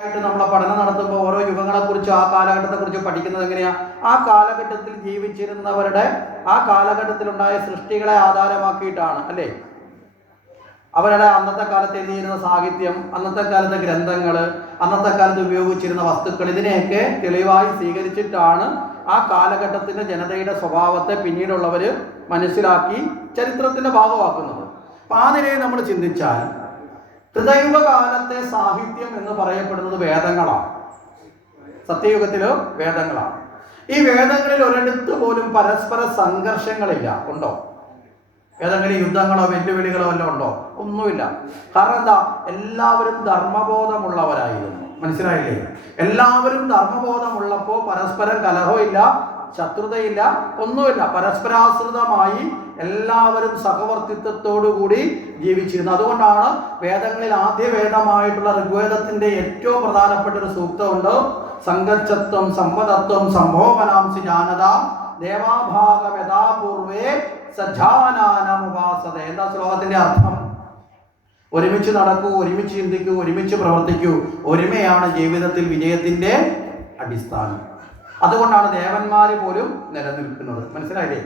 ആയിട്ട് നമ്മളെ പഠനം നടത്തുമ്പോൾ ഓരോ യുഗങ്ങളെക്കുറിച്ചും ആ കാലഘട്ടത്തെക്കുറിച്ചും പഠിക്കുന്നത് എങ്ങനെയാ? ആ കാലഘട്ടത്തിൽ ജീവിച്ചിരുന്നവരുടെ ആ കാലഘട്ടത്തിലുണ്ടായ സൃഷ്ടികളെ ആധാരമാക്കിയിട്ടാണ് അല്ലേ? അവരുടെ അന്നത്തെ കാലത്ത് എഴുതിയിരുന്ന സാഹിത്യം അന്നത്തെ കാലത്തെ ഗ്രന്ഥങ്ങൾ അന്നത്തെ കാലത്ത് ഉപയോഗിച്ചിരുന്ന വസ്തുക്കൾ ഇതിനെയൊക്കെ തെളിവായി സ്വീകരിച്ചിട്ടാണ് ആ കാലഘട്ടത്തിന്റെ ജനതയുടെ സ്വഭാവത്തെ പിന്നീടുള്ളവർ മനസ്സിലാക്കി ചരിത്രത്തിന്റെ ഭാഗമാക്കുന്നത്. അപ്പൊ ആ നിലയിൽ നമ്മൾ ചിന്തിച്ചാൽ ഹൃദയുഗ കാലത്തെ സാഹിത്യം എന്ന് പറയപ്പെടുന്നത് വേദങ്ങളാണ്. സത്യയുഗത്തിൽ വേദങ്ങളാണ്. ഈ വേദങ്ങളിൽ ഒരിടത്ത് പോലും പരസ്പര സംഘർഷങ്ങളില്ല. ഉണ്ടോ? ഏതെങ്കിലും യുദ്ധങ്ങളോ വെല്ലുവിളികളോ വല്ലതും ഉണ്ടോ? ഒന്നുമില്ല. കാരണം എന്താ? എല്ലാവരും ധർമ്മബോധമുള്ളവരായിരുന്നു. മനസ്സിലായില്ലേ? എല്ലാവരും ധർമ്മബോധമുള്ളപ്പോൾ പരസ്പരം കലഹമില്ല ശത്രുതയില്ല ഒന്നുമില്ല. പരസ്പരാശ്രിതമായി എല്ലാവരും സഹവർത്തിത്വത്തോടു കൂടി ജീവിച്ചിരുന്നു. അതുകൊണ്ടാണ് വേദങ്ങളിൽ ആദ്യ വേദമായിട്ടുള്ള ഋഗ്വേദത്തിന്റെ ഏറ്റവും പ്രധാനപ്പെട്ട ഒരു സൂക്തമുണ്ട്. സംഘർഷത്വം സമ്മതത്വം സംഭോവനാംസി ജാനത ദേവാഭാഗം യഥാപൂർവേ സജാനാനമുപാസത എന്താ ശ്ലോകത്തിന്റെ അർത്ഥം? ഒരുമിച്ച് നടക്കൂ ഒരുമിച്ച് ചിന്തിക്കൂ ഒരുമിച്ച് പ്രവർത്തിക്കൂ. ഒരുമയാണ് ജീവിതത്തിൽ വിജയത്തിന്റെ അടിസ്ഥാനം. അതുകൊണ്ടാണ് ദേവന്മാര് പോലും നിലനിൽക്കുന്നത്. മനസ്സിലായില്ലേ?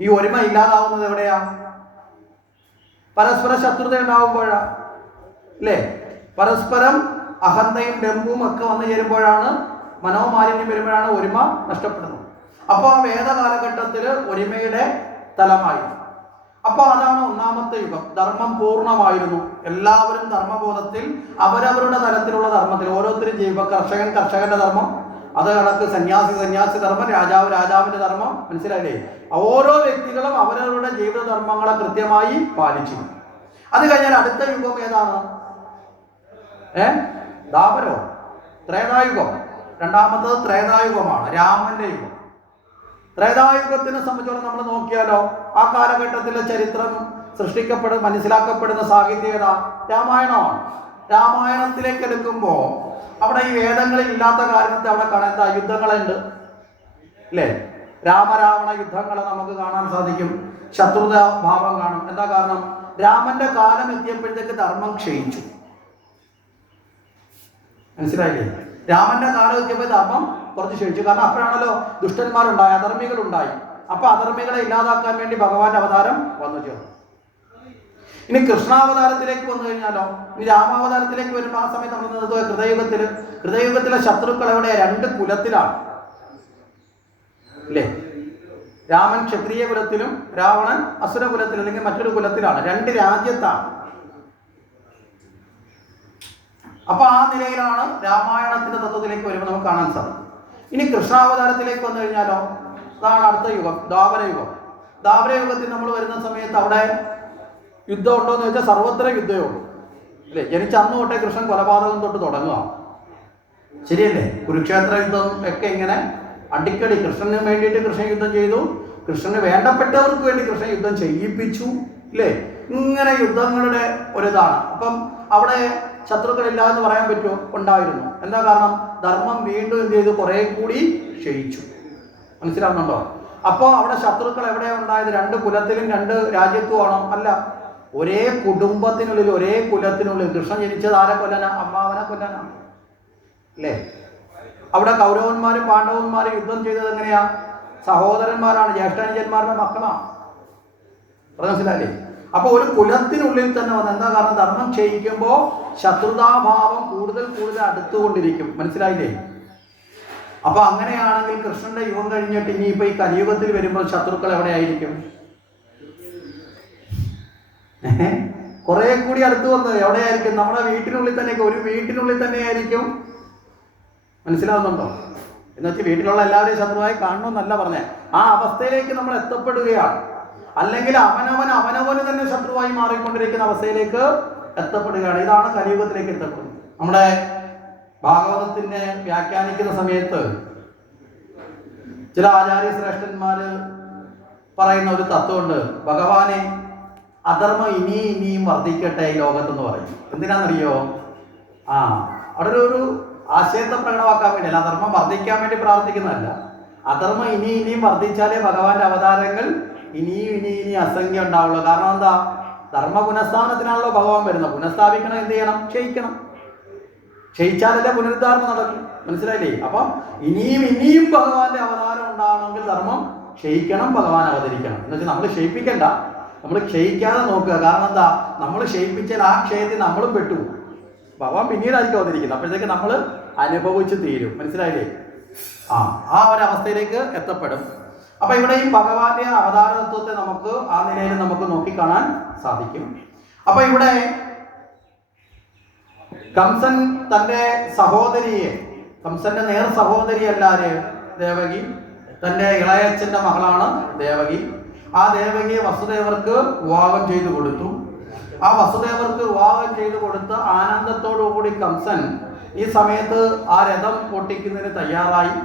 ഈ ഒരുമ ഇല്ലാതാവുന്നത് എവിടെയാ? പരസ്പര ശത്രുത ഉണ്ടാവുമ്പോഴാ. അല്ലേ പരസ്പരം അഹന്തയും ഡെമ്പും ഒക്കെ വന്നു ചേരുമ്പോഴാണ് മനോമാലിന്യം വരുമ്പോഴാണ് ഒരുമ നഷ്ടപ്പെടുന്നത്. അപ്പോൾ ആ വേദകാലഘട്ടത്തിൽ ഒരുമയുടെ തലമായി അപ്പോൾ അതാണ് ഒന്നാമത്തെ യുഗം. ധർമ്മം പൂർണമായിരുന്നു. എല്ലാവരും ധർമ്മബോധത്തിൽ അവരവരുടെ തലത്തിലുള്ള ധർമ്മത്തിൽ ഓരോരുത്തരും ജീവ കർഷകൻ കർഷകന്റെ ധർമ്മം അത് കണക്ക് സന്യാസി സന്യാസി ധർമ്മം രാജാവ് രാജാവിന്റെ ധർമ്മം. മനസ്സിലായില്ലേ? ഓരോ വ്യക്തികളും അവരവരുടെ ജീവിത ധർമ്മങ്ങളെ കൃത്യമായി പാലിച്ചു അത് കഴിഞ്ഞാൽ അടുത്ത യുഗം ഏതാണ്? ഏ? ദാപരോ? ത്രേതായുഗം. രണ്ടാമത്തത് ത്രേതായുഗമാണ് രാമന്റെ യുഗം. ത്രേതായുഗത്തിനെ സംബന്ധിച്ചോളം നമ്മൾ നോക്കിയാലോ ആ കാലഘട്ടത്തിലെ ചരിത്രം സൃഷ്ടിക്കപ്പെടുന്ന മനസ്സിലാക്കപ്പെടുന്ന സാഹിത്യത രാമായണമാണ്. രാമായണത്തിലേക്ക് എടുക്കുമ്പോൾ അവിടെ ഈ വേദങ്ങളിൽ ഇല്ലാത്ത കാരണത്തെ അവിടെ കാണാൻ യുദ്ധങ്ങളുണ്ട്. അല്ലേ രാമരാവണ യുദ്ധങ്ങളെ നമുക്ക് കാണാൻ സാധിക്കും. ശത്രുത ഭാവം കാണും. എന്താ കാരണം? രാമന്റെ കാലം എത്തിയപ്പോഴത്തേക്ക് ധർമ്മം ക്ഷയിച്ചു. മനസ്സിലായില്ലേ? രാമന്റെ കാലം എത്തിയപ്പോൾ ധർമ്മം കുറച്ച് ക്ഷയിച്ചു. കാരണം അപ്പോഴാണല്ലോ ദുഷ്ടന്മാരുണ്ടായി അധർമ്മികളുണ്ടായി. അപ്പൊ അധർമ്മികളെ ഇല്ലാതാക്കാൻ വേണ്ടി ഭഗവാന്റെ അവതാരം വന്നു ചേർന്നു. ഇനി കൃഷ്ണാവതാരത്തിലേക്ക് വന്നു കഴിഞ്ഞാലോ? ഇനി രാമാവതാരത്തിലേക്ക് വരുമ്പോൾ ആ സമയത്ത് നമ്മൾ നിന്നത് ഹൃദയുഗത്തിൽ ഹൃദയുഗത്തിലെ ശത്രുക്കൾ എവിടെ? രണ്ട് കുലത്തിലാണ്. അല്ലേ രാമൻ ക്ഷത്രിയ കുലത്തിലും രാവണൻ അസുര കുലത്തിൽ അല്ലെങ്കിൽ മറ്റൊരു കുലത്തിലാണ്. രണ്ട് രാജ്യത്താണ്. അപ്പൊ ആ നിലയിലാണ് രാമായണത്തിന്റെ തത്വത്തിലേക്ക് വരുമ്പോൾ നമുക്ക് കാണാൻ സാധിക്കും. ഇനി കൃഷ്ണാവതാരത്തിലേക്ക് വന്നു കഴിഞ്ഞാലോ? അതാണ് അടുത്ത യുഗം ദ്വാപര യുഗം. ദ്വാപര യുഗത്തിൽ നമ്മൾ വരുന്ന സമയത്ത് അവിടെ യുദ്ധം ഉണ്ടോ എന്ന് വെച്ചാൽ സർവത്ര യുദ്ധമേ ഉള്ളൂ. അല്ലേ? ജനിച്ച അന്ന് തൊട്ടേ കൃഷ്ണൻ കൊലപാതകം തൊട്ട് തുടങ്ങുക ശരിയല്ലേ? കുരുക്ഷേത്ര യുദ്ധം ഒക്കെ ഇങ്ങനെ അടിക്കടി കൃഷ്ണന് വേണ്ടിയിട്ട് കൃഷ്ണ യുദ്ധം ചെയ്തു. കൃഷ്ണന് വേണ്ടപ്പെട്ടവർക്ക് വേണ്ടി കൃഷ്ണ യുദ്ധം ചെയ്യിപ്പിച്ചു. അല്ലേ ഇങ്ങനെ യുദ്ധങ്ങളുടെ ഒരിതാണ്. അപ്പം അവിടെ ശത്രുക്കളില്ല എന്ന് പറയാൻ പറ്റുമോ? ഉണ്ടായിരുന്നു. എന്താ കാരണം? ധർമ്മം വീണ്ടും എന്ത് ചെയ്തു? കുറെ കൂടി ക്ഷയിച്ചു. മനസ്സിലാവുന്നുണ്ടോ? അപ്പോൾ അവിടെ ശത്രുക്കൾ എവിടെയാണ് ഉണ്ടായത്? രണ്ട് കുലത്തിലും രണ്ട് രാജ്യത്തുമാണോ അല്ല. ഒരേ കുടുംബത്തിനുള്ളിൽ ഒരേ കുലത്തിനുള്ളിൽ കൃഷ്ണൻ ജനിച്ചത് ആരെ കൊല്ലാനാ? അമ്മാവനെ കൊല്ലാനാ? അല്ലേ? അവിടെ കൗരവന്മാരും പാണ്ഡവന്മാരും യുദ്ധം ചെയ്തത് എങ്ങനെയാ? സഹോദരന്മാരാണ് ജ്യേഷ്ഠാനുജന്മാരുടെ മക്കളാണ് മനസ്സിലായില്ലേ? അപ്പൊ ഒരു കുലത്തിനുള്ളിൽ തന്നെ വന്ന് എന്താ കാരണം? ധർമ്മം ക്ഷയിക്കുമ്പോൾ ശത്രുതാഭാവം കൂടുതൽ കൂടുതൽ അടുത്തുകൊണ്ടിരിക്കും. മനസ്സിലായില്ലേ? അപ്പൊ അങ്ങനെയാണെങ്കിൽ കൃഷ്ണന്റെ യുഗം കഴിഞ്ഞിട്ട് ഇനിയിപ്പോ ഈ കലിയുഗത്തിൽ വരുമ്പോൾ ശത്രുക്കൾ എവിടെയായിരിക്കും? കുറെ കൂടി അടുത്ത് വന്ന് എവിടെയായിരിക്കും? നമ്മുടെ വീട്ടിനുള്ളിൽ തന്നെ ഒരു വീട്ടിനുള്ളിൽ തന്നെ ആയിരിക്കും മനസ്സിലാവുന്നുണ്ടോ? എന്ന് വെച്ചാൽ വീട്ടിലുള്ള എല്ലാവരെയും ശത്രുവായി കാണണമെന്നല്ല പറഞ്ഞേ. ആ അവസ്ഥയിലേക്ക് നമ്മൾ എത്തപ്പെടുകയാണ്. അല്ലെങ്കിൽ അവനവൻ അവനവന് തന്നെ ശത്രുവായി മാറിക്കൊണ്ടിരിക്കുന്ന അവസ്ഥയിലേക്ക് എത്തപ്പെടുകയാണ്. ഇതാണ് കലിയുഗത്തിലേക്ക് എത്തപ്പെടുന്നത്. നമ്മുടെ ഭാഗവതത്തിനെ വ്യാഖ്യാനിക്കുന്ന സമയത്ത് ചില ആചാര്യ ശ്രേഷ്ഠന്മാര് പറയുന്ന ഒരു തത്വമുണ്ട്. ഭഗവാനെ അധർമ്മം ഇനി ഇനിയും വർദ്ധിക്കട്ടെ ഈ ലോകത്തെന്ന് പറയും. എന്തിനാണെന്നറിയോ? ആ അവിടെ ഒരു- ആശയത്തെ പ്രകടമാക്കാൻ വേണ്ടി അല്ല അധർമ്മം വർദ്ധിക്കാൻ വേണ്ടി പ്രാർത്ഥിക്കുന്നതല്ല. അധർമ്മം ഇനി ഇനിയും വർദ്ധിച്ചാലേ ഭഗവാന്റെ അവതാരങ്ങൾ ഇനിയും ഇനി ഇനി അസംഖ്യം ഉണ്ടാവുള്ളൂ. കാരണം എന്താ? ധർമ്മ പുനഃസ്ഥാനത്തിനാണല്ലോ ഭഗവാൻ വരുന്നത്. പുനഃസ്ഥാപിക്കണം എന്ത് ചെയ്യണം? ക്ഷയിക്കണം. ക്ഷയിച്ചാലല്ലേ പുനരുദ്ധാരണം നടക്കും. മനസ്സിലായില്ലേ? അപ്പം ഇനിയും ഇനിയും ഭഗവാന്റെ അവതാരം ഉണ്ടാവണമെങ്കിൽ ധർമ്മം ക്ഷയിക്കണം ഭഗവാൻ അവതരിക്കണം. എന്ന് വെച്ചാൽ നമ്മൾ ക്ഷയിപ്പിക്കണ്ട. നമ്മൾ ക്ഷയിക്കാതെ നോക്കുക. കാരണം എന്താ? നമ്മൾ ക്ഷയിപ്പിച്ചാൽ ആ ക്ഷയത്തിൽ നമ്മളും പെട്ടു. ഭഗവാൻ പിന്നീടായിരിക്കും അവതരിക്കുന്നത് അപ്പോഴത്തേക്ക് നമ്മൾ അനുഭവിച്ച് തീരും. മനസ്സിലായില്ലേ? ആ ആ ഒരു അവസ്ഥയിലേക്ക് എത്തപ്പെടും. അപ്പൊ ഇവിടെയും ഭഗവാന്റെ അവതാര തത്വത്തെ നമുക്ക് ആ നിലയിൽ നമുക്ക് നോക്കിക്കാണാൻ സാധിക്കും. അപ്പൊ ഇവിടെ കംസൻ തന്റെ സഹോദരിയെ കംസന്റെ നേർ സഹോദരി അല്ലാതെ ദേവകി തന്റെ ഇളയച്ചന്റെ മകളാണ് ദേവകി. ആ ദേവകിയെ വസുദേവർക്ക് വിവാഹം ചെയ്തു കൊടുത്തു. ആ വസുദേവർക്ക് വിവാഹം ചെയ്തു കൊടുത്ത് ആനന്ദത്തോടുകൂടി കംസൻ ഈ സമയത്ത് ആ രഥം പൊട്ടിക്കുന്നതിന് തയ്യാറായി.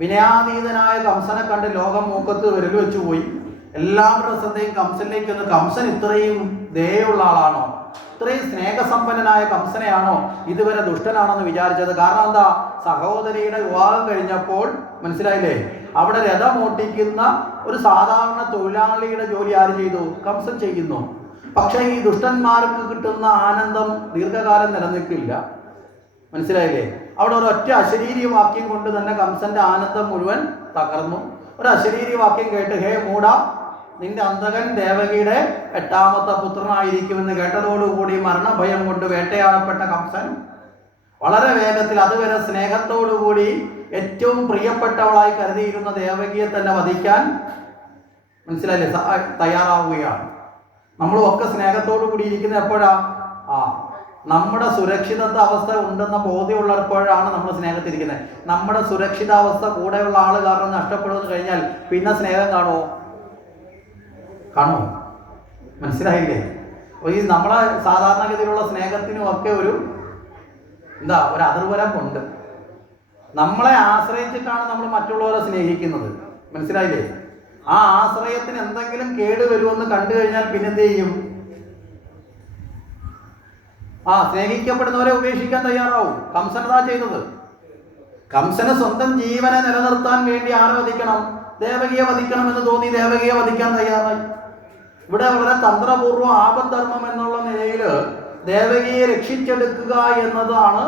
വിനയാതീതനായ കംസനെ കണ്ട് ലോകം മൂക്കത്ത് വിരൽ വെച്ചു പോയി. എല്ലാവരുടെ ശ്രദ്ധയും കംസനിലേക്ക് ഒന്ന് കംസൻ ഇത്രയും ദയുള്ള ആളാണോ? ഇത്രയും സ്നേഹസമ്പന്നനായ കംസനെയാണോ ഇതുവരെ ദുഷ്ടനാണെന്ന് വിചാരിച്ചത്? കാരണം എന്താ? സഹോദരിയുടെ വിവാഹം കഴിഞ്ഞപ്പോൾ മനസ്സിലായില്ലേ? അവിടെ രഥം ഓട്ടിക്കുന്ന ഒരു സാധാരണ തൊഴിലാളിയുടെ ജോലി ആര് ചെയ്തു? കംസൻ ചെയ്യുന്നു. പക്ഷേ ഈ ദുഷ്ടന്മാർക്ക് കിട്ടുന്ന ആനന്ദം ദീർഘകാലം നിലനിൽക്കില്ല. മനസ്സിലായില്ലേ? അവിടെ ഒരു ഒറ്റ അശരീരി വാക്യം കൊണ്ട് തന്നെ കംസന്റെ ആനന്ദം മുഴുവൻ തകർന്നു. ഒരു അശരീരി വാക്യം കേട്ട് ഹേ മൂട നിന്റെ അന്തകൻ ദേവകിയുടെ എട്ടാമത്തെ പുത്രനായിരിക്കുമെന്ന് കേട്ടതോടുകൂടി മരണഭയം കൊണ്ട് വേട്ടയാടപ്പെട്ട കംസൻ വളരെ വേഗത്തിൽ അതുവരെ സ്നേഹത്തോടുകൂടി ഏറ്റവും പ്രിയപ്പെട്ടവളായി കരുതിയിരുന്ന ദേവകിയെ തന്നെ വധിക്കാൻ മനസ്സിലായില്ലേ? തയ്യാറാവുകയാണ്. നമ്മളും ഒക്കെ സ്നേഹത്തോടു കൂടി എപ്പോഴാ? ആ നമ്മുടെ സുരക്ഷിതത്വ അവസ്ഥ ഉണ്ടെന്ന ബോധ്യമുള്ളപ്പോഴാണ് നമ്മൾ സ്നേഹത്തിരിക്കുന്നത്. നമ്മുടെ സുരക്ഷിതാവസ്ഥ കൂടെയുള്ള ആൾ കാരണം നഷ്ടപ്പെടുമെന്ന് കഴിഞ്ഞാൽ പിന്നെ സ്നേഹം കാണുമോ? കാണുമോ? മനസ്സിലായില്ലേ? ഈ നമ്മളെ സാധാരണഗതിയിലുള്ള സ്നേഹത്തിനും ഒക്കെ ഒരു എന്താ ഒരു അതിർവരമ്പുണ്ട്. നമ്മളെ ആശ്രയിച്ചിട്ടാണ് നമ്മൾ മറ്റുള്ളവരെ സ്നേഹിക്കുന്നത്. മനസ്സിലായില്ലേ? ആ ആശ്രയത്തിന് എന്തെങ്കിലും കേട് വരുമെന്ന് കണ്ടു കഴിഞ്ഞാൽ പിന്നെന്ത് ചെയ്യും? ആ സ്നേഹിക്കപ്പെടുന്നവരെ ഉപേക്ഷിക്കാൻ തയ്യാറാവും. കംസനതാ ചെയ്തത്. കംസന് സ്വന്തം ജീവനെ നിലനിർത്താൻ വേണ്ടി ആരെ വധിക്കണം? ദേവകിയെ വധിക്കണം എന്ന് തോന്നി ദേവകിയെ വധിക്കാൻ തയ്യാറായി. ഇവിടെ വളരെ തന്ത്രപൂർവം ആപദ്ധർമ്മം എന്നുള്ള നിലയിൽ ദേവകിയെ രക്ഷിച്ചെടുക്കുക എന്നതാണ്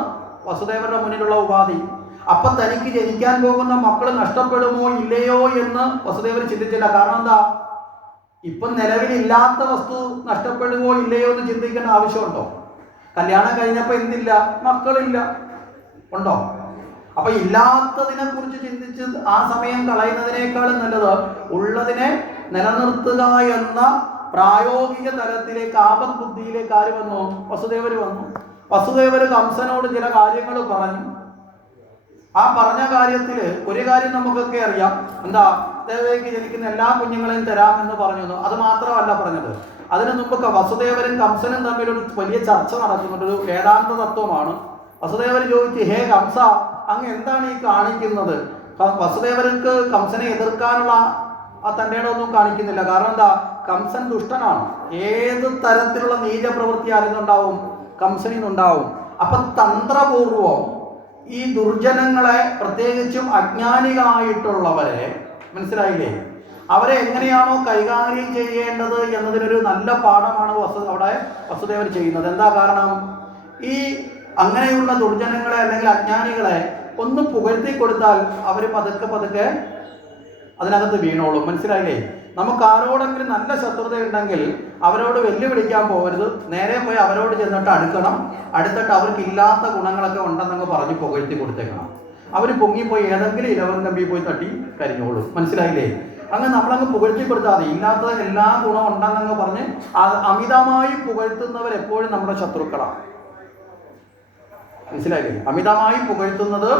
വസുദേവരുടെ മുന്നിലുള്ള ഉപാധി. അപ്പൊ തനിക്ക് ജനിക്കാൻ പോകുന്ന മക്കൾ നഷ്ടപ്പെടുമോ ഇല്ലയോ എന്ന് വസുദേവർ ചിന്തിച്ചില്ല. കാരണം എന്താ? ഇപ്പം നിലവിലില്ലാത്ത വസ്തു നഷ്ടപ്പെടുമോ ഇല്ലയോ എന്ന് ചിന്തിക്കേണ്ട ആവശ്യമുണ്ടോ? കല്യാണം കഴിഞ്ഞപ്പോൾ എന്തില്ല? മക്കളില്ല. ഉണ്ടോ? അപ്പൊ ഇല്ലാത്തതിനെ കുറിച്ച് ചിന്തിച്ച് ആ സമയം കളയുന്നതിനേക്കാളും നല്ലത് ഉള്ളതിനെ നിലനിർത്തുക എന്ന പ്രായോഗിക തലത്തിലേക്ക് ആപത് ബുദ്ധിയിലേക്ക് ആര് വന്നു? വസുദേവര് വന്നു. വസുദേവര് കംസനോട് ചില കാര്യങ്ങൾ പറഞ്ഞു. ആ പറഞ്ഞ കാര്യത്തിൽ ഒരു കാര്യം നമുക്കൊക്കെ അറിയാം. എന്താ ദേവയ്ക്ക് ജനിക്കുന്ന എല്ലാ കുഞ്ഞുങ്ങളെയും തരാമെന്ന് പറഞ്ഞു അത് മാത്രമല്ല പറഞ്ഞത്. അതിനു മുമ്പ് വസുദേവനും കംസനും തമ്മിൽ ഒരു വലിയ ചർച്ച നടക്കുന്നുണ്ട്. ഒരു വേദാന്ത തത്വമാണ്. വസുദേവൻ ചോദിച്ചു ഹേ കംസ അങ്ങ് എന്താണ് ഈ കാണിക്കുന്നത്? വസുദേവനക്ക് കംസനെ എതിർക്കാനുള്ള ആ തന്റെ ഒന്നും കാണിക്കുന്നില്ല. കാരണം എന്താ കംസൻ ദുഷ്ടനാണ്. ഏത് തരത്തിലുള്ള നീചപ്രവൃത്തി ആരുന്നുണ്ടാവും? കംസനിൽ നിന്നുണ്ടാവും. അപ്പൊ തന്ത്രപൂർവം ഈ ദുർജനങ്ങളെ പ്രത്യേകിച്ചും അജ്ഞാനികളായിട്ടുള്ളവരെ മനസ്സിലായില്ലേ? അവരെ എങ്ങനെയാണോ കൈകാര്യം ചെയ്യേണ്ടത് എന്നതിനൊരു നല്ല പാഠമാണ് വസു അവിടെ വസുദേവർ ചെയ്യുന്നത്. എന്താ കാരണം? ഈ അങ്ങനെയുള്ള ദുർജനങ്ങളെ അല്ലെങ്കിൽ അജ്ഞാനികളെ ഒന്ന് പുകഴ്ത്തി കൊടുത്താൽ അവർ പതുക്കെ പതുക്കെ അതിനകത്ത് വീണോളും. മനസ്സിലായില്ലേ? നമുക്ക് ആരോടെങ്കിലും നല്ല ശത്രുത ഉണ്ടെങ്കിൽ അവരോട് വെല്ലുവിളിക്കാൻ പോകരുത്. നേരെ പോയി അവരോട് ചെന്നിട്ട് അടുക്കണം. അടുത്തിട്ട് അവർക്ക് ഇല്ലാത്ത ഗുണങ്ങളൊക്കെ ഉണ്ടെന്നങ്ങ് പറഞ്ഞ് പുകഴ്ത്തി കൊടുത്തേക്കണം. അവർ പൊങ്ങിപ്പോയി ഏതെങ്കിലും ഇലവൻ കമ്പി പോയി തട്ടി കരിഞ്ഞോളൂ. മനസ്സിലായില്ലേ? അങ്ങനെ നമ്മളങ്ങ് പുകഴ്ത്തി കൊടുത്താൽ മതി. ഇല്ലാത്ത എല്ലാ ഗുണം ഉണ്ടെന്നങ്ങ് പറഞ്ഞ് അമിതമായി പുകഴ്ത്തുന്നവർ എപ്പോഴും നമ്മുടെ ശത്രുക്കളാണ് മനസ്സിലായില്ലേ? അമിതമായി പുകഴ്ത്തുന്നത്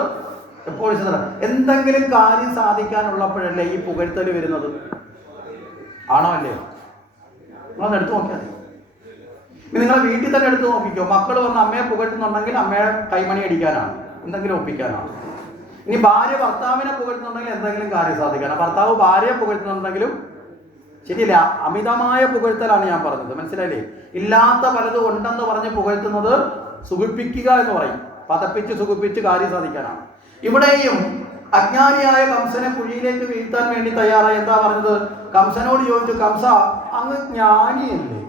എപ്പോഴും എന്തെങ്കിലും കാര്യം സാധിക്കാനുള്ളപ്പോഴല്ലേ ഈ പുകഴ്ത്തൽ വരുന്നത്? ആണോ അല്ലയോ നിങ്ങളൊന്ന് എടുത്തു നോക്കിയാൽ മതി. ഇനി നിങ്ങളെ വീട്ടിൽ തന്നെ എടുത്ത് നോക്കിക്കോ. മക്കൾ വന്ന് അമ്മയെ പുകഴ്ത്തുന്നുണ്ടെങ്കിൽ അമ്മയെ കൈമണി അടിക്കാനാണ്. എന്തെങ്കിലും ഒപ്പിക്കാനാണ്. ഇനി ഭാര്യ ഭർത്താവിനെ പുകഴ്ത്തുന്നുണ്ടെങ്കിൽ എന്തെങ്കിലും കാര്യം സാധിക്കാനാണ്. ഭർത്താവ് ഭാര്യയെ പുകഴ്ത്തുന്നുണ്ടെങ്കിലും ശരിയല്ല? അമിതമായ പുകഴ്ത്തലാണ് ഞാൻ പറഞ്ഞത്. മനസ്സിലായില്ലേ? ഇല്ലാത്ത പലതും ഉണ്ടെന്ന് പറഞ്ഞ് പുകഴ്ത്തുന്നത് സുഖിപ്പിക്കുക എന്ന് പറയും. പതപ്പിച്ച് സുഖിപ്പിച്ച് കാര്യം സാധിക്കാനാണ്. ഇവിടെയും അജ്ഞാനിയായ കംസനെ കുഴിയിലേക്ക് വീഴ്ത്താൻ വേണ്ടി തയ്യാറായി. എന്താ പറഞ്ഞത്? കംസനോട് ചോദിച്ചു കംസ അങ്ങ് ജ്ഞാനിയല്ലേ?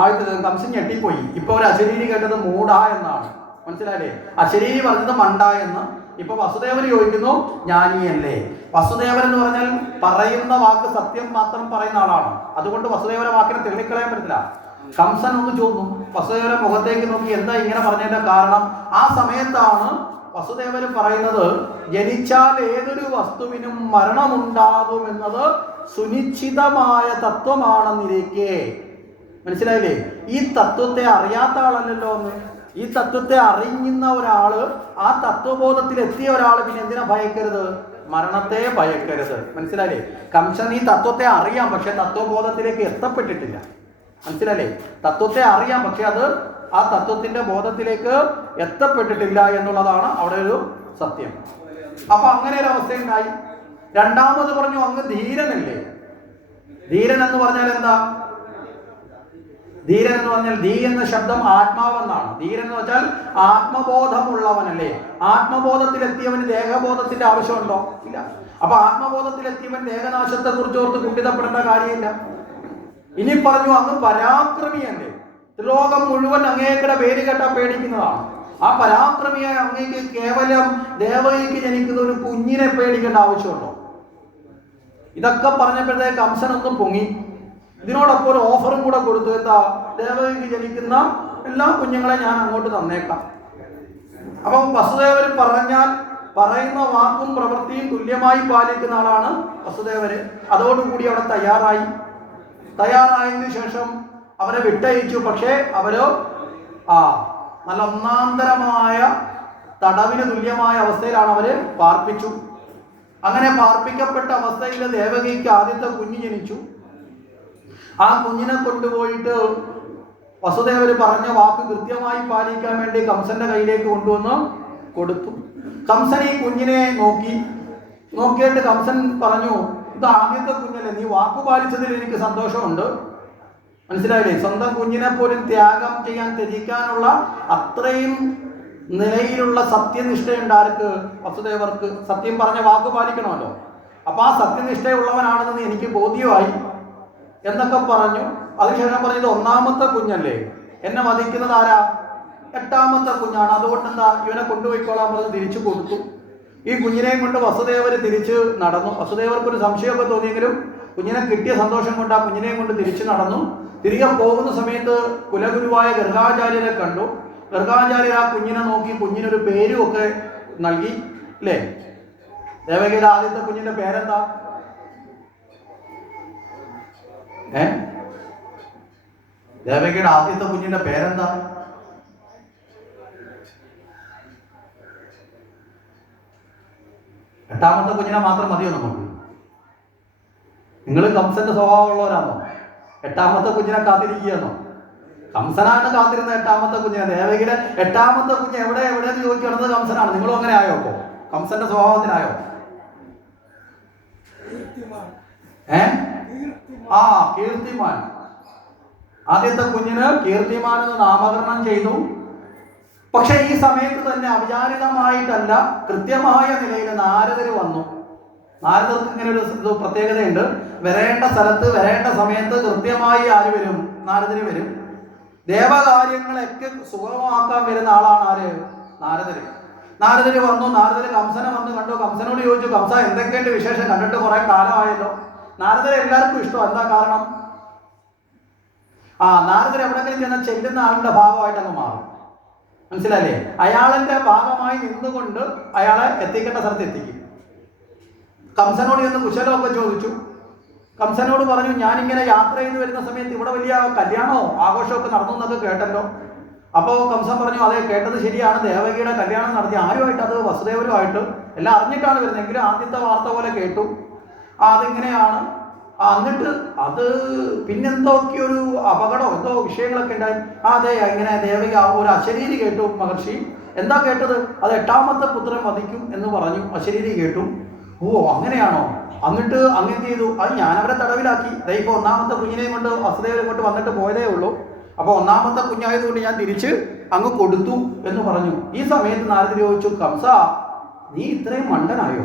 ആദ്യത്തെ കംസൻ ഞെട്ടിപ്പോയി. ഇപ്പൊ ഒരു അശരീരി കേട്ടത് മൂടാ എന്നാണ്. മനസ്സിലായില്ലേ? അശരീരി പറഞ്ഞത് മണ്ട എന്ന്. ഇപ്പൊ വസുദേവൻ ചോദിക്കുന്നു ജ്ഞാനിയല്ലേ? വസുദേവൻ എന്ന് പറഞ്ഞാൽ പറയുന്ന വാക്ക് സത്യം മാത്രം പറയുന്ന ആളാണ്. അതുകൊണ്ട് വസുദേവന്റെ വാക്കിനെ തെളിക്കളയാൻ പറ്റില്ല കംസൻ ഒന്ന് ചോദിക്കും വസുദേവന്റെ മുഖത്തേക്ക് നോക്കി എന്താ ഇങ്ങനെ പറഞ്ഞതിന്റെ കാരണം? ആ സമയത്താണ് വസുദേവന് പറയുന്നത് ജനിച്ചാൽ ഏതൊരു വസ്തുവിനും മരണമുണ്ടാകും എന്നത് സുനിശ്ചിതമായ തത്വമാണെന്നിരിക്കെ. മനസ്സിലായില്ലേ? ഈ തത്വത്തെ അറിയാത്ത ആളല്ലല്ലോ ഒന്ന് ഈ തത്വത്തെ അറിയുന്ന ഒരാൾ ആ തത്വബോധത്തിൽ എത്തിയ ഒരാൾ പിന്നെ എന്തിനാ ഭയക്കരുത്? മരണത്തെ ഭയക്കരുത്. മനസ്സിലായില്ലേ? കംസൻ ഈ തത്വത്തെ അറിയാം പക്ഷെ തത്വബോധത്തിലേക്ക് എത്തപ്പെട്ടിട്ടില്ല. മനസ്സിലല്ലേ? തത്വത്തെ അറിയാം. പക്ഷെ അത് ആ തത്വത്തിന്റെ ബോധത്തിലേക്ക് എത്തപ്പെട്ടിട്ടില്ല എന്നുള്ളതാണ് അവിടെ ഒരു സത്യം. അപ്പൊ അങ്ങനെ ഒരു അവസ്ഥ ഉണ്ടായി. രണ്ടാമത് പറഞ്ഞു അങ്ങ് ധീരനല്ലേ? ധീരൻ എന്ന് പറഞ്ഞാൽ എന്താ? ധീരൻ എന്ന് പറഞ്ഞാൽ ധീ എന്ന ശബ്ദം ആത്മാവെന്നാണ്. ധീരൻ എന്ന് വെച്ചാൽ ആത്മബോധമുള്ളവനല്ലേ? ആത്മബോധത്തിലെത്തിയവന് ദേഹബോധത്തിന്റെ ആവശ്യമുണ്ടോ? ഇല്ല. അപ്പൊ ആത്മബോധത്തിലെത്തിയവൻ ദേഹനാശത്തെ കുറിച്ച് ഓർത്ത് കുണ്ഠിതപ്പെടേണ്ട കാര്യമില്ല. ഇനി പറഞ്ഞു അങ്ങ് പരാക്രമിയല്ലേ ലോകം മുഴുവൻ അങ്ങേക്കടെ പേര് കേട്ടാ പേടിക്കുന്നതാണ്. ആ പരാക്രമിയായ അങ്ങേക്ക് കേവലം ദേവതയ്ക്ക് ജനിക്കുന്ന ഒരു കുഞ്ഞിനെ പേടിക്കേണ്ട ആവശ്യമുണ്ടോ? ഇതൊക്കെ പറഞ്ഞപ്പോഴത്തേക്ക് കംസൻ ഒന്ന് പൊങ്ങി. ഇതിനോടൊപ്പം ഒരു ഓഫറും കൂടെ കൊടുത്തു. എന്താ? ദേവതയ്ക്ക് ജനിക്കുന്ന എല്ലാ കുഞ്ഞുങ്ങളെ ഞാൻ അങ്ങോട്ട് തന്നേക്കാം. അപ്പം വസുദേവർ പറഞ്ഞാൽ പറയുന്ന വാക്കും പ്രവൃത്തിയും തുല്യമായി പാലിക്കുന്ന ആളാണ് വസുദേവര്. അതോടുകൂടി അവിടെ തയ്യാറായി. തയ്യാറായതിനു ശേഷം അവരെ വിട്ടയച്ചു. പക്ഷേ അവരോ ആ നല്ല ഒന്നാന്തരമായ തടവിന് തുല്യമായ അവസ്ഥയിലാണ് അവർ പാർപ്പിച്ചു. അങ്ങനെ പാർപ്പിക്കപ്പെട്ട അവസ്ഥയിൽ ദേവകിക്ക് ആദ്യത്തെ കുഞ്ഞ് ജനിച്ചു. ആ കുഞ്ഞിനെ കൊണ്ടുപോയിട്ട് വസുദേവര് പറഞ്ഞ വാക്ക് കൃത്യമായി പാലിക്കാൻ വേണ്ടി കംസന്റെ കയ്യിലേക്ക് കൊണ്ടുവന്ന് കൊടുത്തു. കംസൻ ഈ കുഞ്ഞിനെ നോക്കി. നോക്കിയിട്ട് കംസൻ പറഞ്ഞു ഇത് ആദ്യത്തെ കുഞ്ഞല്ലേ? നീ വാക്കു പാലിച്ചതിൽ എനിക്ക് സന്തോഷമുണ്ട്. മനസ്സിലായില്ലേ? സ്വന്തം കുഞ്ഞിനെ പോലും ത്യാഗം ചെയ്യാൻ ത്യജിക്കാനുള്ള അത്രയും നിലയിലുള്ള സത്യനിഷ്ഠയുണ്ട് ആർക്ക്? വസുദേവർക്ക്. സത്യം പറഞ്ഞ വാക്ക് പാലിക്കണമല്ലോ. അപ്പൊ ആ സത്യനിഷ്ഠയുള്ളവനാണെന്ന് എനിക്ക് ബോധ്യമായി എന്നൊക്കെ പറഞ്ഞു. അതിനുശേഷം പറഞ്ഞത് ഒന്നാമത്തെ കുഞ്ഞല്ലേ? എന്നെ വധിക്കുന്നത് ആരാ? എട്ടാമത്തെ കുഞ്ഞാണ്. അതുകൊണ്ട് എന്താ ഇവനെ കൊണ്ടുപോയിക്കോളാൻ പറഞ്ഞ് തിരിച്ചു കൊടുത്തു. ഈ കുഞ്ഞിനെയും കൊണ്ട് വസുദേവർ തിരിച്ച് നടന്നു. വസുദേവർക്ക് ഒരു സംശയമൊക്കെ തോന്നിയെങ്കിലും കുഞ്ഞിനെ കിട്ടിയ സന്തോഷം കൊണ്ട് ആ കുഞ്ഞിനെയും കൊണ്ട് തിരിച്ചു നടന്നു. തിരികെ പോകുന്ന സമയത്ത് കുലഗുരുവായ ഗർഗാചാര്യരെ കണ്ടു. ഗർഗാചാര്യർ ആ കുഞ്ഞിനെ നോക്കി കുഞ്ഞിനൊരു പേരും ഒക്കെ നൽകി. അല്ലേ ദേവകിയുടെ ആദ്യത്തെ കുഞ്ഞിന്റെ പേരെന്താ? ഏ? ദേവകിയുടെ ആദ്യത്തെ കുഞ്ഞിന്റെ പേരെന്താ? എട്ടാമത്തെ കുഞ്ഞിനെ മാത്രം മതിയോ നമുക്ക്? നിങ്ങൾ കംസന്റെ സ്വഭാവമുള്ളവരാണോ എട്ടാമത്തെ കുഞ്ഞിനെ കാത്തിരിക്കുകയാണോ കംസനാണ് കാത്തിരുന്ന എട്ടാമത്തെ കുഞ്ഞിനെ. ദേവകിയുടെ എട്ടാമത്തെ കുഞ്ഞ് എവിടെ എവിടെ എന്ന് ചോദിക്കുന്നത് കംസനാണ്. നിങ്ങളും അങ്ങനെ ആയോ അപ്പോ കംസന്റെ സ്വഭാവത്തിനായോ? ഏ? ആ കീർത്തിമാൻ. ആദ്യത്തെ കുഞ്ഞിന് കീർത്തിമാൻ എന്ന് നാമകരണം ചെയ്തു. പക്ഷെ ഈ സമയത്ത് തന്നെ അവിചാരിതമായിട്ടല്ല കൃത്യമായ നിലയിൽ നാരദർ വന്നു. നാരദർക്ക് ഇങ്ങനെ ഒരു പ്രത്യേകതയുണ്ട്. വരേണ്ട സ്ഥലത്ത് വരേണ്ട സമയത്ത് കൃത്യമായി ആര് വരും? നാരദര് വരും. ദേവകാര്യങ്ങളൊക്കെ സുഗമമാക്കാൻ വരുന്ന ആളാണ് ആര്? നാരദര്. നാരദര് വന്നു നാരദര് കംസനെ വന്ന് കണ്ടു. കംസനോട് ചോദിച്ചു കംസ എന്തൊക്കെയുണ്ട് വിശേഷം? കണ്ടിട്ട് കുറെ കാലമായല്ലോ. നാരദരെ എല്ലാവർക്കും ഇഷ്ടം. എന്താ കാരണം? ആ നാരദർ എവിടെങ്കിലും ചെന്നാൽ ചെല്ലുന്ന ആളുടെ ഭാഗമായിട്ട് അങ്ങ് മാറും. മനസ്സിലല്ലേ അയാളിന്റെ ഭാഗമായി നിന്നുകൊണ്ട് അയാളെ എത്തിക്കേണ്ട സ്ഥലത്ത് എത്തിക്കും. കംസനോട് ചെന്ന് കുശലമൊക്കെ ചോദിച്ചു. കംസനോട് പറഞ്ഞു ഞാനിങ്ങനെ യാത്ര ചെയ്ത് വരുന്ന സമയത്ത് ഇവിടെ വലിയ കല്യാണമോ ആഘോഷമൊക്കെ നടന്നു എന്നൊക്കെ കേട്ടല്ലോ. അപ്പോൾ കംസൻ പറഞ്ഞു അതെ കേട്ടത് ശരിയാണ്. ദേവകിയുടെ കല്യാണം നടത്തി ആരുമായിട്ട് അത് വസുദേവരുമായിട്ട് എല്ലാം അറിഞ്ഞിട്ടാണ് വരുന്നത്. എങ്കിലും ആദ്യത്തെ വാർത്ത പോലെ കേട്ടു. അതിങ്ങനെയാണ് എന്നിട്ട് അത് പിന്നെന്തൊക്കെയൊരു ഒരു അപകടമോ എന്തോ വിഷയങ്ങളൊക്കെ ഉണ്ടായി. ആ അതെ ഇങ്ങനെ ദേവിക ഒരു അശരീരി കേട്ടു മഹർഷി. എന്താ കേട്ടത്? അത് എട്ടാമത്തെ പുത്രൻ വധിക്കും എന്ന് പറഞ്ഞു അശരീരി കേട്ടു. ഓ അങ്ങനെയാണോ? എന്നിട്ട് അങ്ങനെ ചെയ്തു? അത് ഞാനവരെ തടവിലാക്കി. ഇപ്പോൾ ഒന്നാമത്തെ കുഞ്ഞിനെയും കൊണ്ട് വസുദേവരെ കൊണ്ട് വന്നിട്ട് പോയതേ ഉള്ളൂ. അപ്പോൾ ഒന്നാമത്തെ കുഞ്ഞായതുകൊണ്ട് ഞാൻ തിരിച്ച് അങ്ങ് കൊടുത്തു എന്ന് പറഞ്ഞു. ഈ സമയത്ത് നാരദ ചോദിച്ചു കംസ നീ ഇത്രയും മണ്ടനായോ?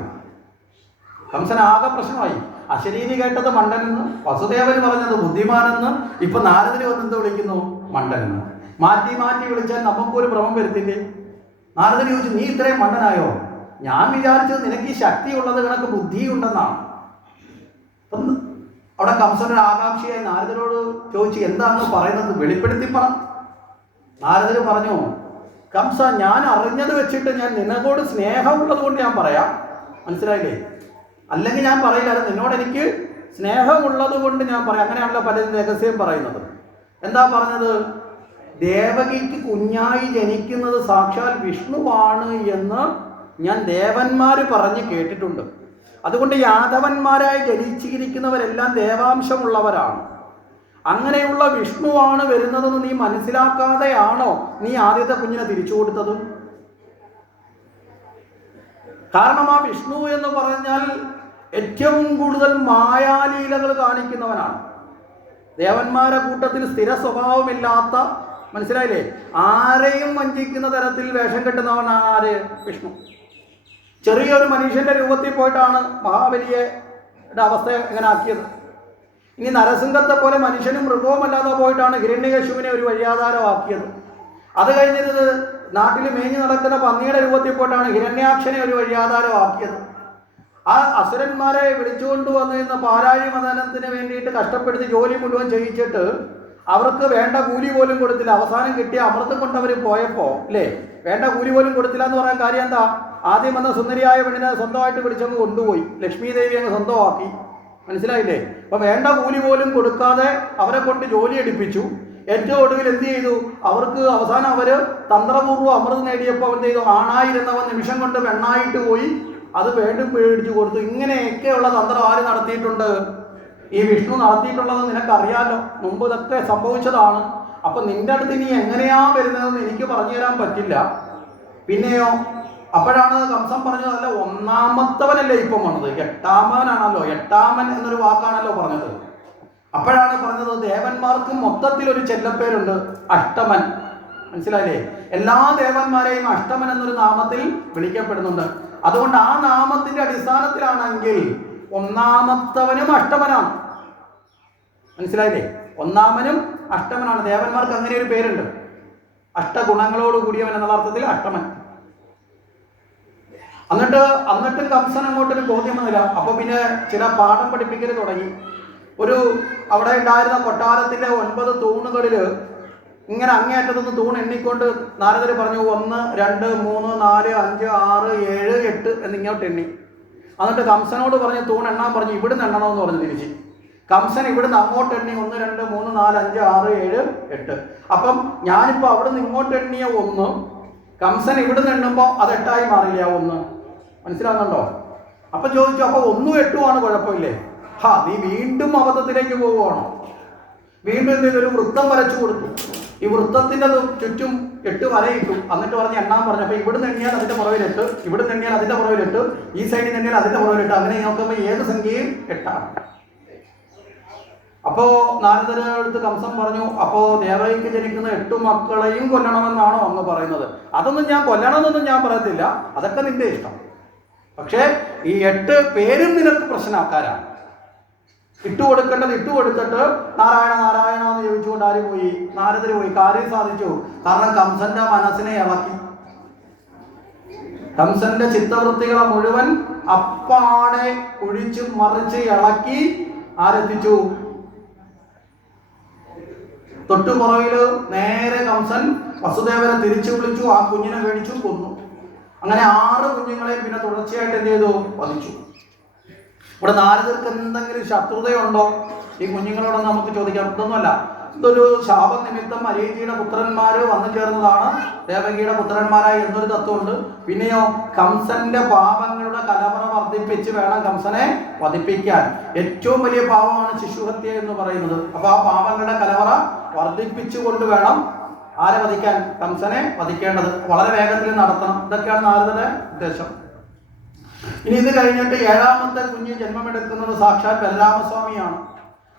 കംസൻ ആകെ പ്രശ്നമായി. അശരീരി കേട്ടത് മണ്ടനെന്ന് വസുദേവൻ പറഞ്ഞത് ബുദ്ധിമാനെന്ന് ഇപ്പൊ നാരദിനെ വന്ന് എന്ത് വിളിക്കുന്നു? മണ്ടനെന്ന്. മാറ്റി മാറ്റി വിളിച്ചാൽ നമുക്കൊരു ഭ്രമം വരുത്തില്ലേ? നാരദൻ ചോദിച്ചു നീ ഇത്രയും മണ്ടനായോ? ഞാൻ വിചാരിച്ചത് നിനക്ക് ഈ ശക്തി ഉള്ളത് കണക്ക് ബുദ്ധിയുണ്ടെന്നാണ്. ഉണ്ടെന്നാണ് അവിടെ കംസൻ ഒരു ആകാംക്ഷയായി നാരദരോട് ചോദിച്ചു എന്താണ് പറയുന്നത് വെളിപ്പെടുത്തി പറ. നാരദർ പറഞ്ഞു കംസ ഞാൻ അറിഞ്ഞത് വെച്ചിട്ട് ഞാൻ നിനക്കോട് സ്നേഹമുള്ളത് കൊണ്ട് ഞാൻ പറയാം. മനസ്സിലായില്ലേ? അല്ലെങ്കിൽ ഞാൻ പറയില്ല നിന്നോട് എനിക്ക് സ്നേഹമുള്ളത് കൊണ്ട് ഞാൻ പറയാം. അങ്ങനെയാണല്ലോ പലരും രഹസ്യം പറയുന്നത്. എന്താ പറഞ്ഞത്? ദേവകിക്ക് കുഞ്ഞായി ജനിക്കുന്നത് സാക്ഷാൽ വിഷ്ണുവാണ് എന്ന് ഞാൻ ദേവന്മാർ പറഞ്ഞ് കേട്ടിട്ടുണ്ട്. അതുകൊണ്ട് യാദവന്മാരായി ജനിച്ചിരിക്കുന്നവരെല്ലാം ദേവാംശമുള്ളവരാണ്. അങ്ങനെയുള്ള വിഷ്ണുവാണ് വരുന്നതെന്ന് നീ മനസ്സിലാക്കാതെയാണോ നീ ആദ്യത്തെ കുഞ്ഞിനെ തിരിച്ചു കൊടുത്തത്? കാരണം ആ വിഷ്ണു എന്ന് പറഞ്ഞാൽ ഏറ്റവും കൂടുതൽ മായാലീലകൾ കാണിക്കുന്നവനാണ്. ദേവന്മാരെ കൂട്ടത്തിൽ സ്ഥിര സ്വഭാവമില്ലാത്ത മനസ്സിലായില്ലേ? ആരെയും വഞ്ചിക്കുന്ന തരത്തിൽ വേഷം കെട്ടുന്നവനാണ് ആര്? വിഷ്ണു. ചെറിയൊരു മനുഷ്യന്റെ രൂപത്തിൽ പോയിട്ടാണ് മഹാബലിയെ അവസ്ഥ എങ്ങനെ ആക്കിയത്. ഇനി നരസിംഹത്തെ പോലെ മനുഷ്യനും മൃഗവുമല്ലാതെ പോയിട്ടാണ് ഹിരണ്യകശുവിനെ ഒരു വഴിയാധാരമാക്കിയത്. അത് കഴിഞ്ഞിട്ട് നാട്ടിൽ മേഞ്ഞു നടക്കുന്ന പന്നിയുടെ രൂപത്തിൽ പോയിട്ടാണ് ഹിരണ്യാക്ഷനെ ഒരു വഴിയാധാരമാക്കിയത്. ആ അസുരന്മാരെ വിളിച്ചുകൊണ്ട് വന്നിരുന്ന പാലാഴി മദനത്തിന് വേണ്ടിയിട്ട് കഷ്ടപ്പെടുത്തി ജോലി മുഴുവൻ ചെയ്യിച്ചിട്ട് അവർക്ക് വേണ്ട കൂലി പോലും കൊടുത്തില്ല. അവസാനം കിട്ടിയ അമൃതം കൊണ്ട് അവർ പോയപ്പോൾ അല്ലേ വേണ്ട കൂലി പോലും കൊടുത്തില്ല എന്ന് പറയാൻ കാര്യം എന്താ? ആദ്യം വന്ന സുന്ദരിയായ പെണ്ണിനെ സ്വന്തമായിട്ട് പിടിച്ചങ്ങ് കൊണ്ടുപോയി. ലക്ഷ്മി ദേവി അങ്ങ് സ്വന്തമാക്കി. മനസ്സിലായില്ലേ? അപ്പൊ വേണ്ട കൂലി പോലും കൊടുക്കാതെ അവരെ കൊണ്ട് ജോലി എടുപ്പിച്ചു. ഏറ്റവും ഒടുവിൽ എന്ത് ചെയ്തു? അവർക്ക് അവസാനം അവർ തന്ത്രപൂർവം അമൃത് നേടിയപ്പോൾ എന്ത് ചെയ്തു? ആണായിരുന്നവൻ നിമിഷം കൊണ്ട് പെണ്ണായിട്ട് പോയി അത് വീണ്ടും പേടിച്ചു കൊടുത്തു. ഇങ്ങനെയൊക്കെയുള്ള തന്ത്രം ആര് നടത്തിയിട്ടുണ്ട്? ഈ വിഷ്ണു നടത്തിയിട്ടുള്ളത് നിനക്കറിയാലോ. മുമ്പ് ഇതൊക്കെ സംഭവിച്ചതാണ്. അപ്പൊ നിന്റെ അടുത്ത് ഇനി എങ്ങനെയാ വരുന്നതെന്ന് എനിക്ക് പറഞ്ഞു തരാൻ പറ്റില്ല. പിന്നെയോ അപ്പോഴാണ് കംസം പറഞ്ഞത് അല്ല ഒന്നാമത്തവനല്ലേ ഇപ്പം വന്നത്? എട്ടാമവനാണല്ലോ. എട്ടാമൻ എന്നൊരു വാക്കാണല്ലോ പറഞ്ഞത്. അപ്പോഴാണ് പറഞ്ഞത് ദേവന്മാർക്ക് മൊത്തത്തിൽ ഒരു ചെല്ലപ്പേരുണ്ട് അഷ്ടമൻ. മനസ്സിലായില്ലേ? എല്ലാ ദേവന്മാരെയും അഷ്ടമൻ എന്നൊരു നാമത്തിൽ വിളിക്കപ്പെടുന്നുണ്ട്. അതുകൊണ്ട് ആ നാമത്തിന്റെ അടിസ്ഥാനത്തിലാണെങ്കിൽ ഒന്നാമത്തവനും അഷ്ടമനാണ്. മനസ്സിലായില്ലേ? ഒന്നാമനും അഷ്ടമനാണ്. ദേവന്മാർക്ക് അങ്ങനെ ഒരു പേരുണ്ട്. അഷ്ടഗുണങ്ങളോട് കൂടിയവൻ എന്നുള്ള അർത്ഥത്തിൽ അഷ്ടമൻ. എന്നിട്ട് എന്നിട്ട് കംസൻ അങ്ങോട്ടൊരു ബോധ്യം വന്നില്ല. അപ്പൊ പിന്നെ ചില പാഠം പഠിപ്പിക്കൽ തുടങ്ങി. ഒരു അവിടെ ഉണ്ടായിരുന്ന കൊട്ടാരത്തിന്റെ ഒൻപത് തൂണുകളിൽ ഇങ്ങനെ അങ്ങേയറ്റത്തുനിന്ന് തൂൺ എണ്ണിക്കൊണ്ട് നാരദർ പറഞ്ഞു ഒന്ന് രണ്ട് മൂന്ന് നാല് അഞ്ച് ആറ് ഏഴ് എട്ട് എന്നിങ്ങോട്ട് എണ്ണി. എന്നിട്ട് കംസനോട് പറഞ്ഞ് തൂൺ എണ്ണാൻ പറഞ്ഞു ഇവിടുന്ന് എണ്ണണമെന്ന് പറഞ്ഞു തിരിച്ച്. കംസൻ ഇവിടുന്ന് അങ്ങോട്ട് എണ്ണി ഒന്ന് രണ്ട് മൂന്ന് നാല് അഞ്ച് ആറ് ഏഴ് എട്ട്. അപ്പം ഞാനിപ്പോൾ അവിടുന്ന് ഇങ്ങോട്ട് എണ്ണിയ ഒന്ന് കംസൻ ഇവിടുന്ന് എണ്ണുമ്പോൾ അത് എട്ടായി മാറില്ല ഒന്ന്? മനസ്സിലാകുന്നുണ്ടോ അപ്പൊ ചോദിച്ചു അപ്പൊ ഒന്നും എട്ടുമാണ് കുഴപ്പമില്ലേ? ഹാ നീ വീണ്ടും അബദ്ധത്തിലേക്ക് പോവുകയാണോ? വീണ്ടും എന്തെങ്കിലും ഒരു വൃത്തം വരച്ചു കൊടുത്തു. ഈ വൃത്തത്തിന്റെ ചുറ്റും എട്ട് വരയിട്ടു എന്നിട്ട് പറഞ്ഞ് എണ്ണാൻ പറഞ്ഞു. അപ്പൊ ഇവിടെ നിന്നിയാൽ അതിന്റെ പുറകിൽ ഇവിടെ നിന്നിയാൽ അതിന്റെ പുറകിൽ ഈ സൈഡിൽ നിന്നിയാൽ അതിന്റെ പുറകിൽ എട്ട്. അങ്ങനെ നോക്കുമ്പോൾ ഏത് സംഖ്യയും എട്ടാണ്. അപ്പോ നാരദരടുത്ത് കംസം പറഞ്ഞു അപ്പോ ദേവയ്ക്ക് ജനിക്കുന്ന എട്ടു മക്കളെയും കൊല്ലണമെന്നാണോ അങ്ങ് പറയുന്നത്? അതൊന്നും ഞാൻ കൊല്ലണമെന്നൊന്നും ഞാൻ പറയത്തില്ല. അതൊക്കെ നിന്റെ ഇഷ്ടം. പക്ഷേ ഈ എട്ട് പേരും നിനക്ക് പ്രശ്നക്കാരാണ്. ഇട്ടു കൊടുക്കേണ്ടത് ഇട്ടു കൊടുത്തിട്ട് നാരായണ നാരായണ എന്ന് ചോദിച്ചുകൊണ്ട് ആര് പോയി? നാരദര് പോയി. കാര്യം സാധിച്ചു. കാരണം കംസന്റെ മനസ്സിനെ ഇളക്കി. കംസന്റെ ചിത്തവൃത്തികളെ മുഴുവൻ അപ്പാടെ കുഴിച്ച് മറിച്ച് ഇളക്കി ആരെത്തിച്ചു? തൊട്ടു പുറകിൽ നേരെ കംസൻ വസുദേവനെ തിരിച്ചു വിളിച്ചു. ആ കുഞ്ഞിനെ മേടിച്ചു കൊന്നു. അങ്ങനെ ആറ് കുഞ്ഞുങ്ങളെ പിന്നെ തുടർച്ചയായിട്ട് എന്ത് ചെയ്തു? വധിച്ചു. ഇവിടെ നാരദർക്ക് എന്തെങ്കിലും ശത്രുതയുണ്ടോ? ഈ കുഞ്ഞുങ്ങളോട് നമുക്ക് ചോദിക്കാം ഇതൊന്നുമല്ല ഇതൊരു ശാപനിമിത്തം അരീതിയുടെ പുത്രന്മാര് വന്നു ചേർന്നതാണ്. ദേവകിയുടെ പുത്രന്മാരായി എന്നൊരു തത്വമുണ്ട്. പിന്നെയോ കംസന്റെ പാപങ്ങളുടെ കലവറ വർദ്ധിപ്പിച്ച് വേണം കംസനെ വധിപ്പിക്കാൻ. ഏറ്റവും വലിയ പാപമാണ് ശിശുഹത്യ എന്ന് പറയുന്നത്. അപ്പൊ ആ പാപങ്ങളുടെ കലവറ വർദ്ധിപ്പിച്ചുകൊണ്ട് വേണം ആരെ വധിക്കാൻ? കംസനെ വധിക്കേണ്ടത്. വളരെ വേഗത്തിൽ നടത്തണം. ഇതൊക്കെയാണ് നാരദന്റെ ഉദ്ദേശം. ഇനി ഇത് കഴിഞ്ഞിട്ട് ഏഴാമത്തെ കുഞ്ഞ് ജന്മമെടുക്കുന്നത് സാക്ഷാൽ ബലരാമസ്വാമിയാണ്.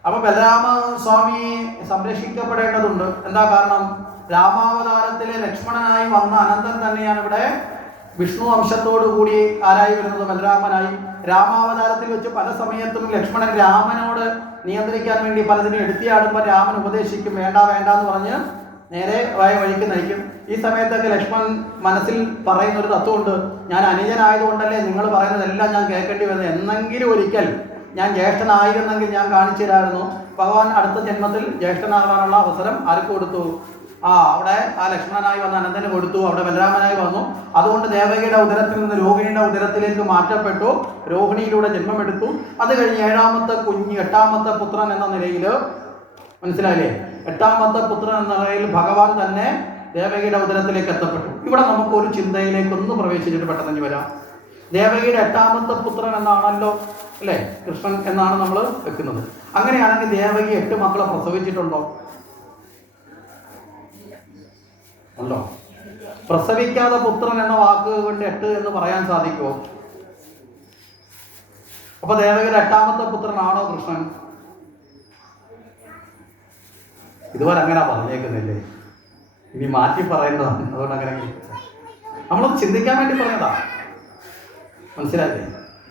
അപ്പൊ ബലരാമസ്വാമി സംരക്ഷിക്കപ്പെടേണ്ടതുണ്ട്. എന്താ കാരണം? രാമാവതാരത്തിലെ ലക്ഷ്മണനായി വന്ന അനന്തൻ തന്നെയാണ് ഇവിടെ വിഷ്ണു വംശത്തോടു കൂടി ആരായി വരുന്നത്? ബലരാമനായി. രാമാവതാരത്തിൽ വെച്ച് പല സമയത്തും ലക്ഷ്മണൻ രാമനോട് നിയന്ത്രിക്കാൻ വേണ്ടി പലതിനും എടുത്തിയാടുമ്പോൾ രാമൻ ഉപദേശിക്കും വേണ്ട വേണ്ട എന്ന് പറഞ്ഞ് നേരെ വായ വഴിക്ക് നയിക്കും. ഈ സമയത്തൊക്കെ ലക്ഷ്മൺ മനസ്സിൽ പറയുന്ന ഒരു തത്വമുണ്ട്. ഞാൻ അനുജനായതുകൊണ്ടല്ലേ നിങ്ങൾ പറയുന്നതെല്ലാം ഞാൻ കേൾക്കേണ്ടി വന്നത്. എന്നെങ്കിലും ഒരിക്കൽ ഞാൻ ജ്യേഷ്ഠനായിരുന്നെങ്കിൽ ഞാൻ കാണിച്ചു തരായിരുന്നു ഭഗവാൻ അടുത്ത ജന്മത്തിൽ ജ്യേഷ്ഠനാകാനുള്ള അവസരം ആർക്ക് കൊടുത്തു? ആ അവിടെ ആ ലക്ഷ്മണനായി വന്ന അനന്തന് കൊടുത്തു. അവിടെ ബലരാമനായി വന്നു. അതുകൊണ്ട് ദേവകിയുടെ ഉദരത്തിൽ നിന്ന് രോഹിണിയുടെ ഉദരത്തിലേക്ക് മാറ്റപ്പെട്ടു. രോഹിണിയിലൂടെ ജന്മമെടുത്തു. അത് കഴിഞ്ഞ് ഏഴാമത്തെ കുഞ്ഞ് എട്ടാമത്തെ പുത്രൻ എന്ന നിലയിൽ മനസ്സിലായില്ലേ? എട്ടാമത്തെ പുത്രൻ എന്ന നിലയിൽ ഭഗവാൻ തന്നെ ദേവകിയുടെ ഉദരത്തിലേക്ക് എത്തപ്പെട്ടു. ഇവിടെ നമുക്ക് ഒരു ചിന്തയിലേക്ക് ഒന്ന് പ്രവേശിച്ചിട്ട് പെട്ടെന്ന് വരാം. ദേവകിയുടെ എട്ടാമത്തെ പുത്രൻ എന്നാണല്ലോ അല്ലേ? കൃഷ്ണൻ എന്നാണ് നമ്മൾ വെക്കുന്നത്. അങ്ങനെയാണെങ്കിൽ ദേവകി എട്ട് മക്കളെ പ്രസവിച്ചിട്ടുണ്ടോ? ഉണ്ടോ? പ്രസവിക്കാതെ പുത്രൻ എന്ന വാക്ക് കൊണ്ട് എട്ട് എന്ന് പറയാൻ സാധിക്കുമോ? അപ്പൊ ദേവകിയുടെ എട്ടാമത്തെ പുത്രനാണോ കൃഷ്ണൻ? ഇതുവരെ അങ്ങനെ പറഞ്ഞേക്കുന്നില്ലേ ഇനി മാറ്റി പറയുന്നതാണ് അതുകൊണ്ട് അങ്ങനെ നമ്മളൊന്ന് ചിന്തിക്കാൻ വേണ്ടി പറഞ്ഞതാ മനസ്സിലായില്ലേ?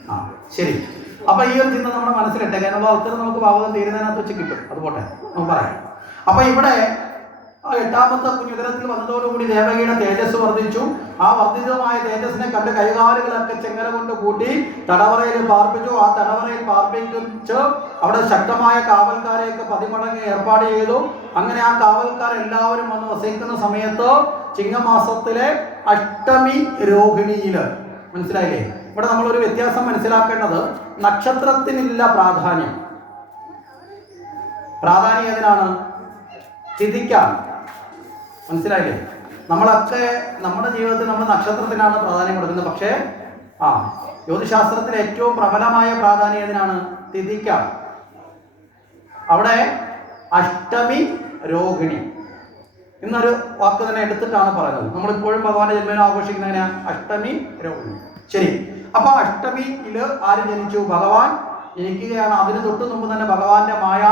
ആ ശരി. അപ്പൊ ഈ ഒരു ചിന്ത നമ്മുടെ മനസ്സിലിട്ടെ കാരണം ഉത്തരം നമുക്ക് ഭാഗം തീരുന്നതിനകത്ത് വെച്ച് കിട്ടും. അതുപോട്ടെ നമുക്ക് പറയാം. അപ്പൊ ഇവിടെ ആ എട്ടാമത്തെ കുഞ്ഞുദരത്തിൽ വന്നതോടുകൂടി ദേവകിയുടെ തേജസ് വർദ്ധിച്ചു. ആ വർദ്ധിതമായ തേജസ്സിനെ കണ്ട് കൈകാലുകളൊക്കെ ചെങ്ങല കൊണ്ട് കൂട്ടി തടവറയിൽ പാർപ്പിച്ചു. ആ തടവറയിൽ പാർപ്പിച്ച് അവിടെ ശക്തമായ കാവൽക്കാരെയൊക്കെ പതിമടങ്ങ് ഏർപ്പാട് ചെയ്തു. അങ്ങനെ ആ കാവൽക്കാർ എല്ലാവരും വന്ന് വസിക്കുന്ന സമയത്ത് ചിങ്ങമാസത്തിലെ അഷ്ടമി രോഹിണിയിൽ മനസ്സിലായില്ലേ? ഇവിടെ നമ്മൾ ഒരു വ്യത്യാസം മനസ്സിലാക്കേണ്ടത് നക്ഷത്രത്തിനില്ല പ്രാധാന്യം. പ്രാധാന്യം ഏതിനാണ്? തിഥിക്കാണ്. മനസ്സിലായില്ലേ? നമ്മളൊക്കെ നമ്മുടെ ജീവിതത്തിൽ നമ്മൾ നക്ഷത്രത്തിനാണ് പ്രാധാന്യം കൊടുക്കുന്നത്. പക്ഷേ ആ ജ്യോതിശാസ്ത്രത്തിൽ ഏറ്റവും പ്രബലമായ പ്രാധാന്യം ഏതിനാണ്? തിഥിക്കാണ്. അവിടെ അഷ്ടമി രോഹിണി എന്നൊരു വാക്ക് തന്നെ എടുത്തിട്ടാണ് പറയുന്നത്. നമ്മളിപ്പോഴും ഭഗവാന്റെ ജന്മദിനം ആഘോഷിക്കുന്ന എങ്ങനെയാ? അഷ്ടമി രോഹിണി. ശരി. അപ്പൊ അഷ്ടമിയിൽ ആര് ജനിച്ചു? ഭഗവാൻ ജനിക്കുകയാണ്. അതിന് തൊട്ട് മുമ്പ് തന്നെ ഭഗവാന്റെ മായ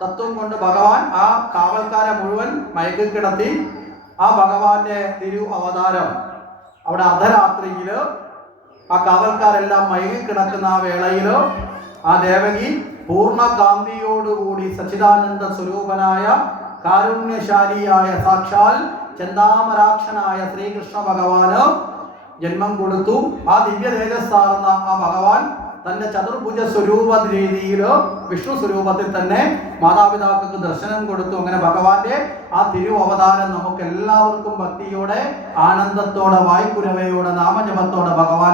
തത്വം കൊണ്ട് ഭഗവാൻ ആ കാവൽക്കാരെ മുഴുവൻ മയക്കി കിടത്തി ആ ഭഗവാന്റെ തിരു അവതാരം അവിടെ അർദ്ധരാത്രിയിൽ ആ കാവൽക്കാരെല്ലാം മയങ്ങി കിടക്കുന്ന ആ വേളയിൽ ആ ദേവകി പൂർണകാന്തിയോടുകൂടി സച്ചിദാനന്ദ സ്വരൂപനായ കാരുണ്യശാലിയായ സാക്ഷാൽ ചന്താമരാക്ഷനായ ശ്രീകൃഷ്ണ ഭഗവാന് ജന്മം കൊടുത്തു. ആ ദിവ്യ തേജസ്സാർന്ന ആ ഭഗവാൻ തന്റെ ചതുർഭുജ സ്വരൂപ രീതിയിലോ വിഷ്ണു സ്വരൂപത്തിൽ തന്നെ മാതാപിതാക്കൾക്ക് ദർശനം കൊടുത്തു. അങ്ങനെ ഭഗവാന്റെ ആ തിരു അവതാരം നമുക്ക് എല്ലാവർക്കും ഭക്തിയോടെ ആനന്ദത്തോടെ വായ്പുരവയോടെ നാമജപത്തോടെ ഭഗവാൻ